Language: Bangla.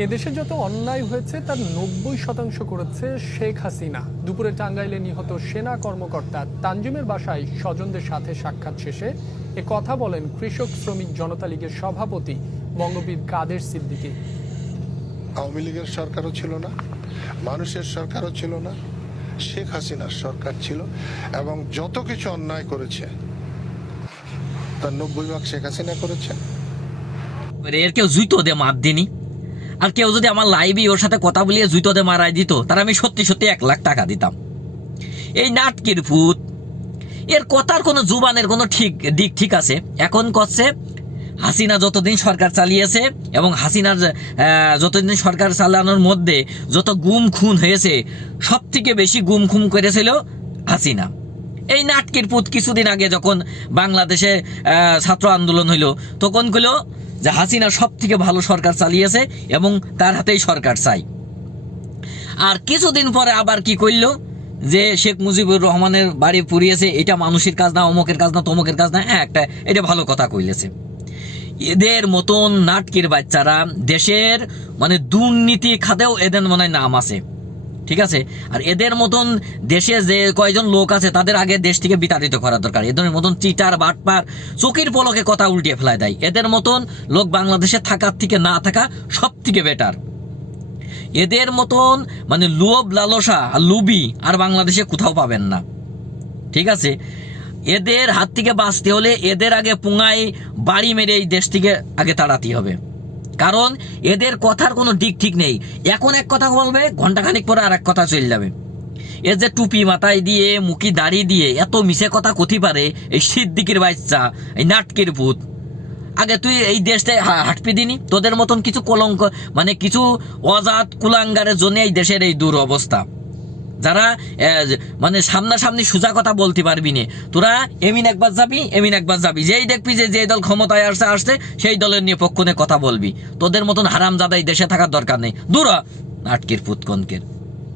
এদেশে যত অন্যায় হয়েছে তার 90% করেছে শেখ হাসিনা। দুপুরে টাঙ্গাইলে নিহত সেনা কর্মকর্তা তানজিমের বাসায় স্বজনদের সাথে সাক্ষাৎ শেষে এ কথা বলেন কৃষক শ্রমিক জনতা লীগের সভাপতি বঙ্গবীর কাদের সিদ্দিকী। আওয়ামী লীগের সরকারও ছিল না, মানুষের সরকারও ছিল না, শেখ হাসিনার সরকার ছিল এবং যত কিছু অন্যায় করেছে তার 90% শেখ হাসিনা করেছে। এর কেউ জুইতো দে মার দিনি, আর কেউ যদি আমার লাইভে ওর সাথে কথা বলিয়ে জুইতো দে মারাই দিত, তার আমি সত্যি সত্যি 1 লাখ টাকা দিতাম। এই নাটকির ভূত, এর কথার কোনো জুবানের কোনো দিক ঠিক আছে। এখন করছে হাসিনা যতদিন সরকার চালিয়েছে এবং হাসিনার যতদিন সরকার চালানোর মধ্যে যত গুম খুন হয়েছে, সব থেকে বেশি গুম খুন করেছিল হাসিনা। এই নাটকের পুত কিছুদিন আগে যখন বাংলাদেশে ছাত্র আন্দোলন হইল, তখন কইল যে হাসিনা সব থেকে ভালো সরকার চালিয়েছে এবং তার হাতেই সরকার চাই। আর কিছুদিন পরে আবার কি করলো যে শেখ মুজিবুর রহমানের বাড়ি পুড়িয়েছে, এটা মানুষের কাজ না, অমুকের কাজ না, তমুকের কাজ না, এটা ভালো কথা কইলেছে। এদের মতন নাটকের বাচ্চারা দেশের দুর্নীতি খাতেও এদের মনে হয় নাম আছে, ঠিক আছে। আর এদের মতন দেশে যে কয়জন লোক আছে তাদের আগে দেশ থেকে বিতাড়িত করা দরকার। এদের মতন চিটার বাটপার চোখের পলকে কথা উল্টিয়ে ফেলায় দেয়। এদের মতন লোক বাংলাদেশে থাকার থেকে না থাকা সব থেকে বেটার। এদের মতন লোভ লালসা আর লুবি আর বাংলাদেশে কোথাও পাবেন না, ঠিক আছে। এদের হাত থেকে বাঁচতে হলে এদের আগে পুঙ্গায় বাড়ি মেরে এই দেশ থেকে আগে তাড়াতে হবে, কারণ এদের কথার কোনো দিক ঠিক নেই। এখন এক কথা বলবে, ঘন্টাখানিক পরে আর এক কথা চলে যাবে। এর যে টুপি মাথায় দিয়ে মুখি দাড়ি দিয়ে এত মিশে কথা কথি পারে এই সিদ্দিকির বাচ্চা, এই নাটকের ভূত। আগে তুই এই দেশটায় হাঁটপি দিনি, তোদের মতন কিছু কলঙ্ক কিছু অজাত কুলাঙ্গারের জন্য এই দেশের এই দুরবস্থা। যারা সামনাসামনি সোজা কথা বলতে পারবি না, তোরা এমিন একবার যাবি, যেই দেখবি যে দল ক্ষমতায় আসছে সেই দলের নিয়ে পক্ষ নিয়ে কথা বলবি। তোদের মতন হারামজাদা এই দেশে থাকার দরকার নেই। দূর নাটকের পুতকনকের।